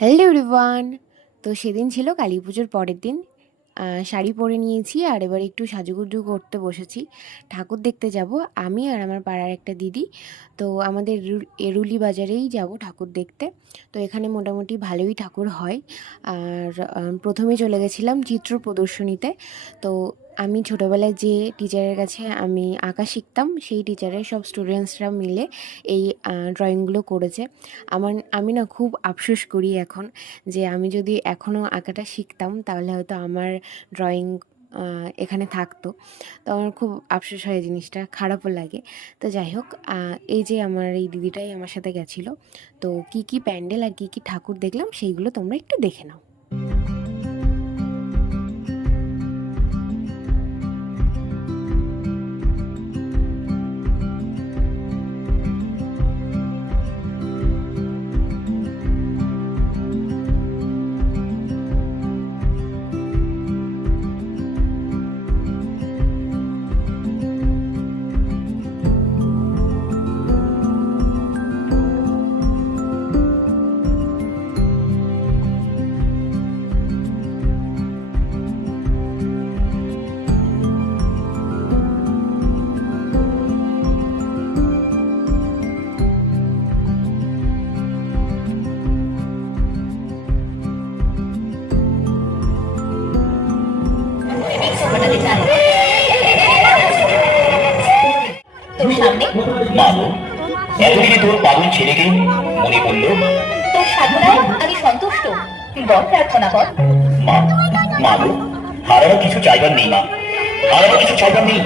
Hello everyone. তো সেদিন ছিল কালী পুজোর পরের দিন। শাড়ি পরে নিয়েছি আর এবার একটু সাজুগুজু করতে বসেছি। ঠাকুর দেখতে যাব আমি আর আমার পাড়ার একটা দিদি। তো আমাদের এরুলি বাজারেই যাব ঠাকুর দেখতে। তো এখানে মোটামুটি ভালোই ঠাকুর হয়। আর প্রথমে চলে গেছিলাম চিত্র প্রদর্শনীতে। তো আমি ছোটোবেলায় যে টিচারের কাছে আমি আঁকা শিখতাম সেই টিচারের সব স্টুডেন্টসরা মিলে এই ড্রয়িংগুলো করেছে। আমি না খুব আফসোস করি এখন যে আমি যদি এখনও আঁকাটা শিখতাম তাহলে হয়তো আমার ড্রয়িং এখানে থাকতো। তো আমার খুব আফসোস হয়, জিনিসটা খারাপও লাগে। তো যাই হোক, এই যে আমার এই দিদিটাই আমার সাথে গেছিলো। তো কি কি প্যান্ডেল আর কি কি ঠাকুর দেখলাম সেইগুলো তোমরা একটু দেখে নাও। তোর সামনে মাগো, এতদিনে তোর পাগল ছেলেকে মনে পড়ল। তোর সাধনায় আমি সন্তুষ্ট। বল প্রার্থনা কর। মা, মাগো, হারানো কিছু চাইবার নেই মা, হারানো কিছু চাইবার নেই।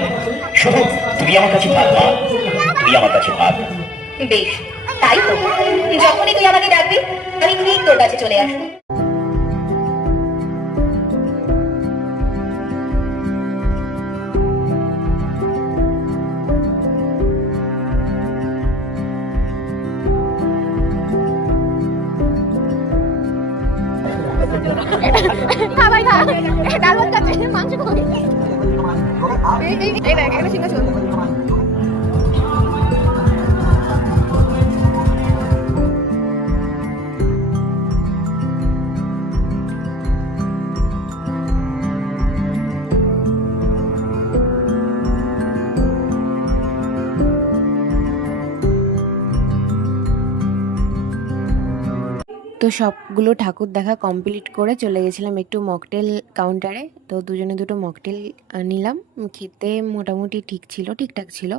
শুধু তুমি আমার কাছে থাক মা, তুমি আমার কাছে থাক। বেশ, তাই তো। যখনই তুই আমাকে ডাকবি আমি ঠিক তোর কাছে চলে আসবো। না ভাই না, ডাল ভাত খাচ্ছে, মাংস খাবে। এই দেখ, একটা সিংহাসন। তো সবগুলো ঠাকুর দেখা কমপ্লিট করে চলে গেছিলাম একটু মকটেল কাউন্টারে। তো দুজনে দুটো মকটেল নিলাম। খেতে মোটামুটি ঠিকঠাক ছিল।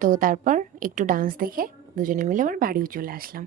তো তারপর একটু ডান্স দেখে দুজনে মিলে আবার বাড়িও চলে আসলাম।